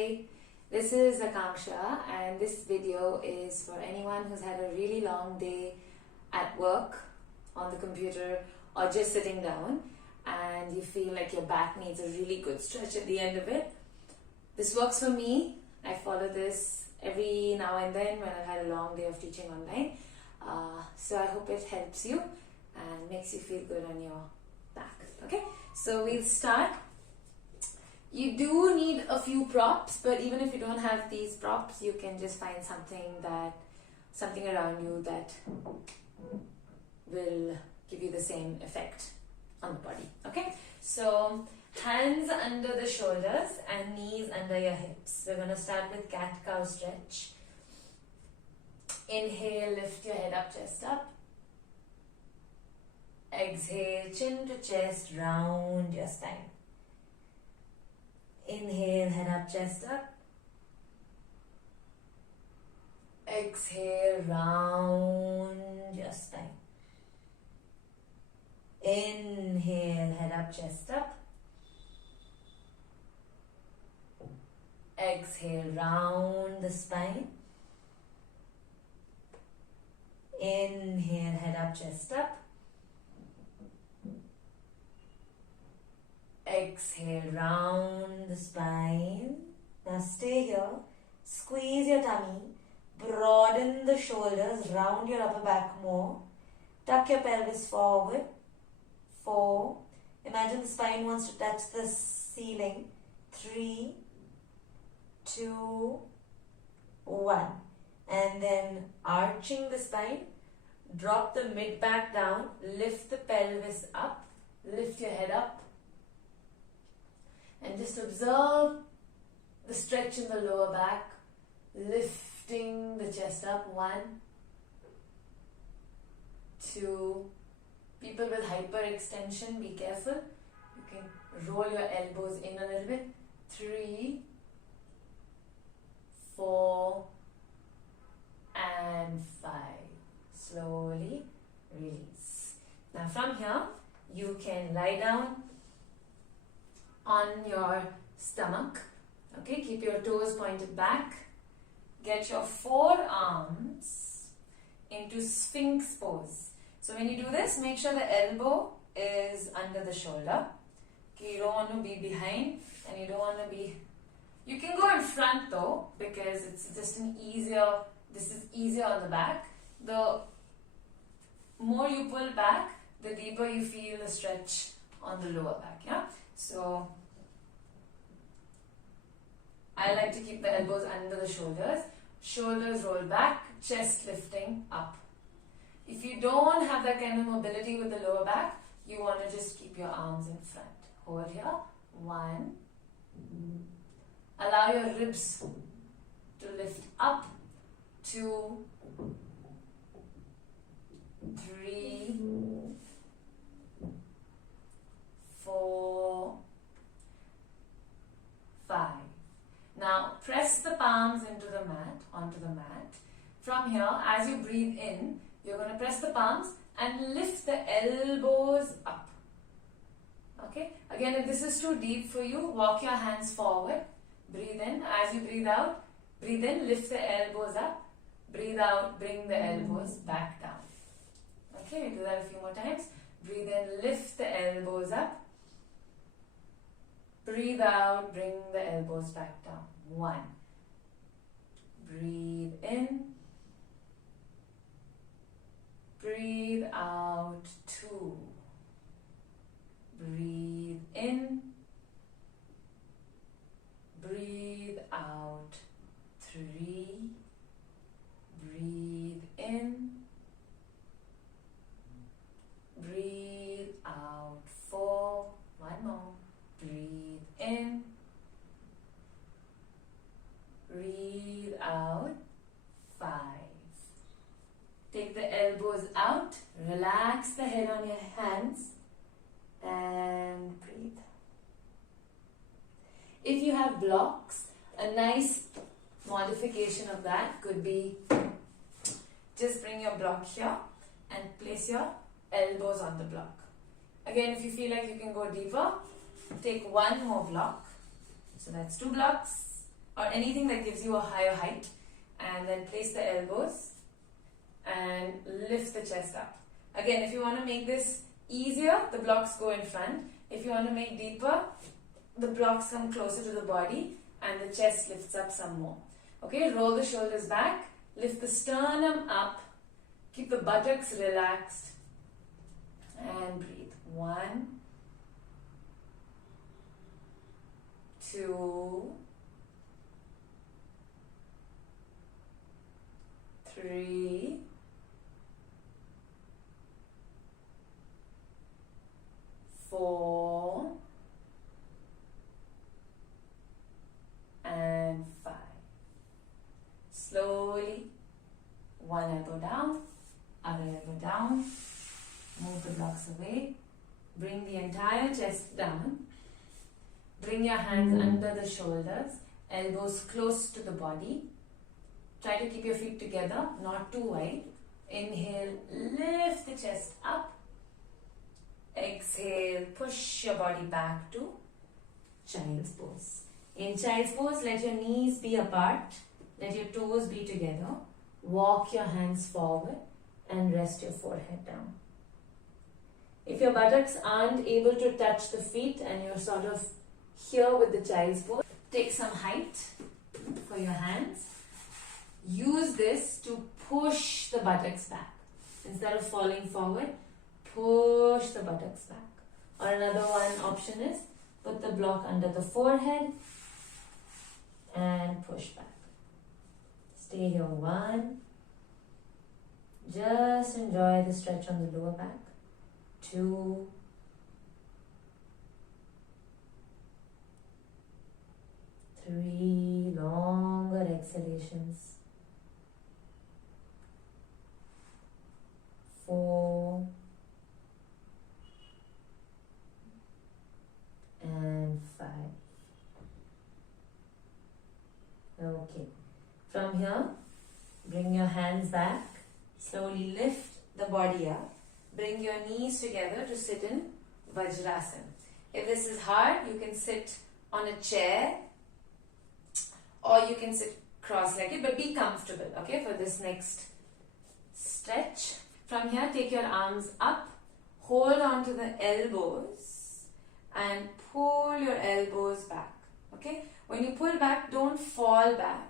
Hi, this is Akanksha, and this video is for anyone who's had a really long day at work, on the computer, or just sitting down and you feel like your back needs a really good stretch at the end of it. This works for me. I follow this every now and then when I've had a long day of teaching online. So I hope it helps you and makes you feel good on your back. Okay, so we'll start. You do need a few props, but even if you don't have these props, you can just find something around you that will give you the same effect on the body. Okay, so hands under the shoulders and knees under your hips. We're going to start with CatCow stretch. Inhale, lift your head up, chest up. Exhale, chin to chest, round your spine. Inhale, head up, chest up. Exhale, round your spine. Inhale, head up, chest up. Exhale, round the spine. Inhale, head up, chest up. Exhale, round the spine. Now stay here. Squeeze your tummy. Broaden the shoulders. Round your upper back more. Tuck your pelvis forward. 4. Imagine the spine wants to touch the ceiling. 3, 2, 1. And then arching the spine. Drop the mid back down. Lift the pelvis up. Lift your head up. And just observe the stretch in the lower back, lifting the chest up. 1, 2. People with hyperextension, be careful. You can roll your elbows in a little bit. 3, 4, and 5. Slowly release. Now from here, you can lie down on your stomach. Okay, keep your toes pointed back. Get your forearms into Sphinx Pose. So when you do this, make sure the elbow is under the shoulder. Okay, you don't want to be behind and you don't want to be... You can go in front though, because it's just this is easier on the back. The more you pull back, the deeper you feel the stretch on the lower back. Yeah. So I like to keep the elbows under the shoulders. Shoulders roll back, chest lifting up. If you don't have that kind of mobility with the lower back, you want to just keep your arms in front. Hold here. 1. Allow your ribs to lift up. 2, 3, 4, 5. Now press the palms onto the mat. From here, as you breathe in, you're going to press the palms and lift the elbows up. Okay? Again, if this is too deep for you, walk your hands forward. Breathe in. As you breathe out, breathe in, lift the elbows up. Breathe out, bring the elbows back down. Okay, we do that a few more times. Breathe in, lift the elbows up. Breathe out, bring the elbows back down. 1. Breathe in. Breathe out. 2. Breathe in. Breathe out. 3. Breathe in. Breathe out. 4. 1 more. Breathe in. Breathe out. 5. Take the elbows out. Relax the head on your hands. And breathe. If you have blocks, a nice modification of that could be just bring your block here and place your elbows on the block. Again, if you feel like you can go deeper, take one more block. So that's 2 blocks or anything that gives you a higher height, and then place the elbows and lift the chest up. Again, if you want to make this easier, the blocks go in front. If you want to make deeper, the blocks come closer to the body and the chest lifts up some more. Okay, roll the shoulders back, lift the sternum up, keep the buttocks relaxed, and breathe. 1, 2, 3, 4, and 5. Slowly, one elbow down, other elbow down. Move the blocks away. Bring the entire chest down. Bring your hands under the shoulders, elbows close to the body. Try to keep your feet together, not too wide. Inhale, lift the chest up. Exhale, push your body back to child's pose. In child's pose, let your knees be apart. Let your toes be together. Walk your hands forward and rest your forehead down. If your buttocks aren't able to touch the feet and you're sort of here with the child's pose, take some height for your hands. Use this to push the buttocks back. Instead of falling forward, push the buttocks back. Or another one option is put the block under the forehead and push back. Stay here. 1. Just enjoy the stretch on the lower back. 2. 3. Longer exhalations. 4. And 5. Okay. From here, bring your hands back. Slowly lift the body up. Bring your knees together to sit in Vajrasana. If this is hard, you can sit on a chair or you can sit cross-legged, but be comfortable, okay, for this next stretch. From here, take your arms up, hold on to the elbows and pull your elbows back, okay? When you pull back, don't fall back.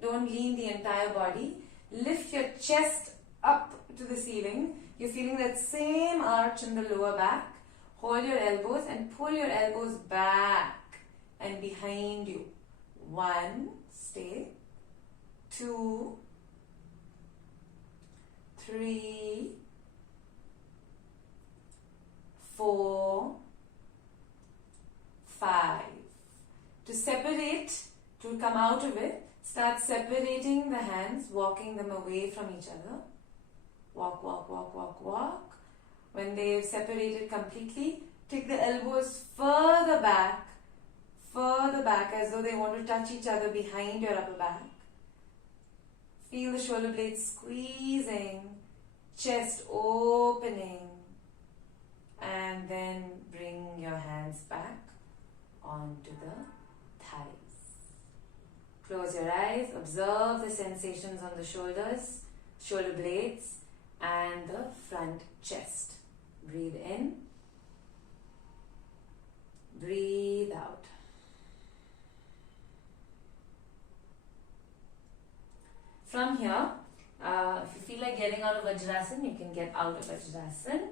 Don't lean the entire body. Lift your chest up to the ceiling. You're feeling that same arch in the lower back. Hold your elbows and pull your elbows back and behind you. 1, stay. 2, 3, 4, 5. To separate, to come out of it, start separating the hands, walking them away from each other. Walk, walk, walk, walk, walk. When they've separated completely, take the elbows further back as though they want to touch each other behind your upper back. Feel the shoulder blades squeezing, chest opening, and then bring your hands back onto the thighs. Close your eyes, observe the sensations on the shoulders, shoulder blades, and the front chest. Breathe in, breathe out. From here, if you feel like getting out of Vajrasana, you can get out of Vajrasana.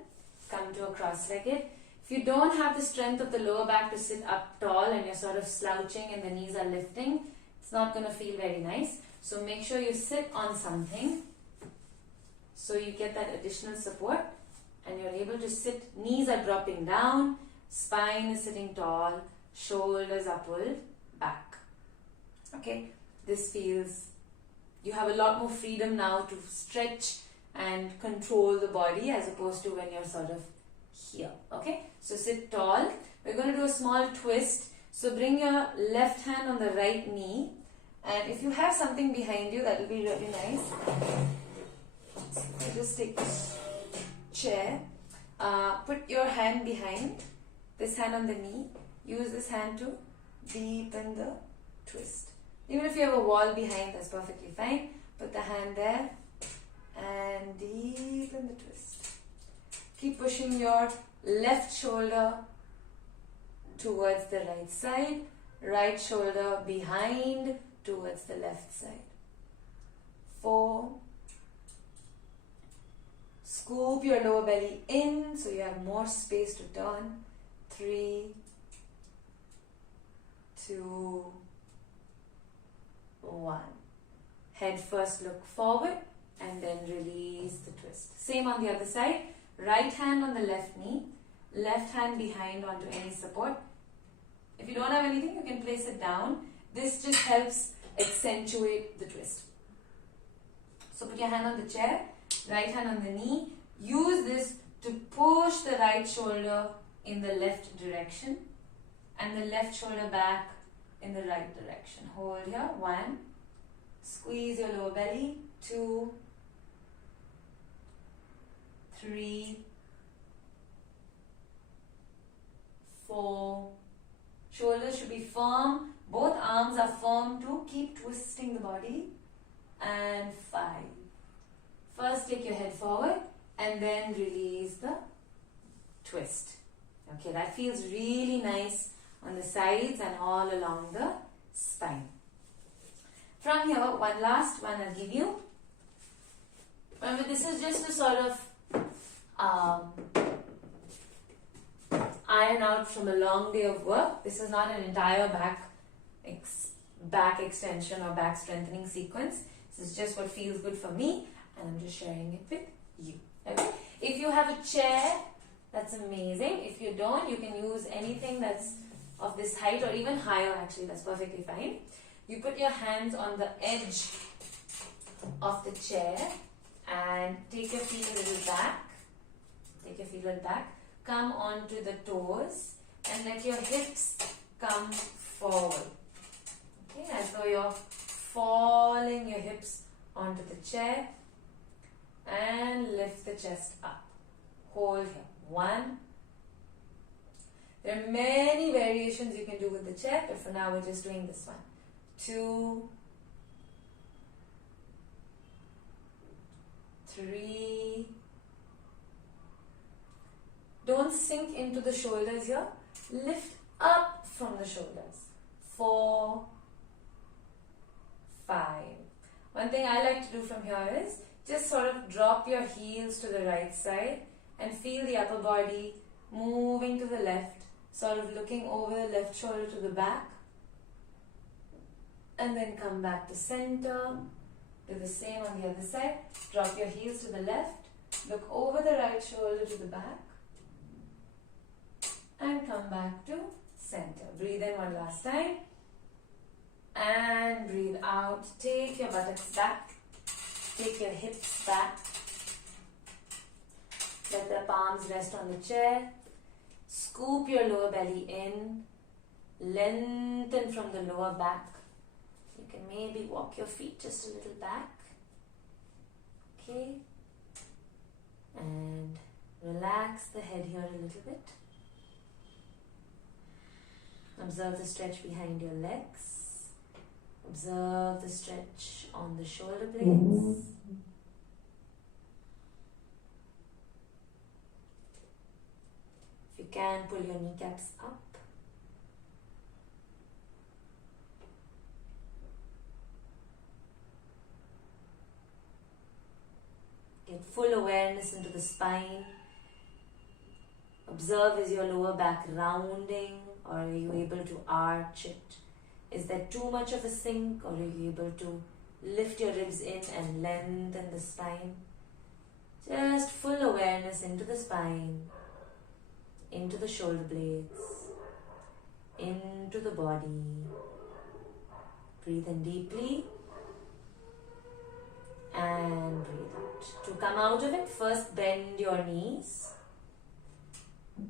Come to a cross-legged. If you don't have the strength of the lower back to sit up tall and you're sort of slouching and the knees are lifting, it's not going to feel very nice. So make sure you sit on something so you get that additional support and you're able to sit. Knees are dropping down, spine is sitting tall, shoulders are pulled back. Okay, this feels, you have a lot more freedom now to stretch and control the body as opposed to when you're sort of here. Okay, so sit tall. We're going to do a small twist. So bring your left hand on the right knee, and if you have something behind you, that will be really nice. So just take this chair, put your hand behind, this hand on the knee, use this hand to deepen the twist. Even if you have a wall behind, that's perfectly fine. Put the hand there and deepen the twist. Keep pushing your left shoulder towards the right side, right shoulder behind towards the left side. 4. Scoop your lower belly in so you have more space to turn. 3, 2, 1. Head first look forward and then release the twist. Same on the other side. Right hand on the left knee, left hand behind onto any support. If you don't have anything, you can place it down. This just helps accentuate the twist. So put your hand on the chair, right hand on the knee. Use this to push the right shoulder in the left direction and the left shoulder back in the right direction. Hold here. 1. Squeeze your lower belly. 2, 3, 4. Shoulders should be firm. Both arms are firm too. Keep twisting the body. And 5. First take your head forward and then release the twist. Okay, that feels really nice on the sides and all along the spine. From here, one last one I'll give you. Remember, this is just a sort of iron out from a long day of work. This is not an entire back extension or back strengthening sequence. This is just what feels good for me, and I'm just sharing it with you. Okay? If you have a chair, that's amazing. If you don't, you can use anything that's of this height or even higher. Actually, that's perfectly fine. You put your hands on the edge of the chair and take your feet a little back. Take your feet a little back. Come onto the toes and let your hips come forward. Okay, as though you're falling your hips onto the chair and lift the chest up. Hold here. 1. There are many variations you can do with the chair, but for now we're just doing this one. 2, 3. Don't sink into the shoulders here. Lift up from the shoulders. 4, 5. One thing I like to do from here is just sort of drop your heels to the right side and feel the upper body moving to the left, sort of looking over the left shoulder to the back, and then come back to center. Do the same on the other side. Drop your heels to the left, look over the right shoulder to the back, and come back to center. Breathe in one last time and breathe out. Take your buttocks back, take your hips back. Let the palms rest on the chair. Scoop your lower belly in. Lengthen from the lower back. You can maybe walk your feet just a little back. Okay. And relax the head here a little bit. Observe the stretch behind your legs. Observe the stretch on the shoulder blades. If you can, pull your kneecaps up. Get full awareness into the spine. Observe, is your lower back rounding, or are you able to arch it? Is there too much of a sink, or are you able to lift your ribs in and lengthen the spine? Just full awareness into the spine, into the shoulder blades, into the body. Breathe in deeply and breathe out. To come out of it, first bend your knees.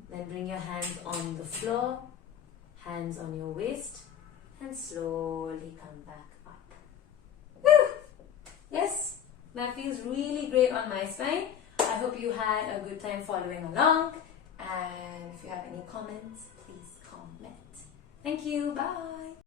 Then bring your hands on the floor, hands on your waist, and slowly come back up. Woo! Yes, that feels really great on my spine. I hope you had a good time following along. And if you have any comments, please comment. Thank you. Bye.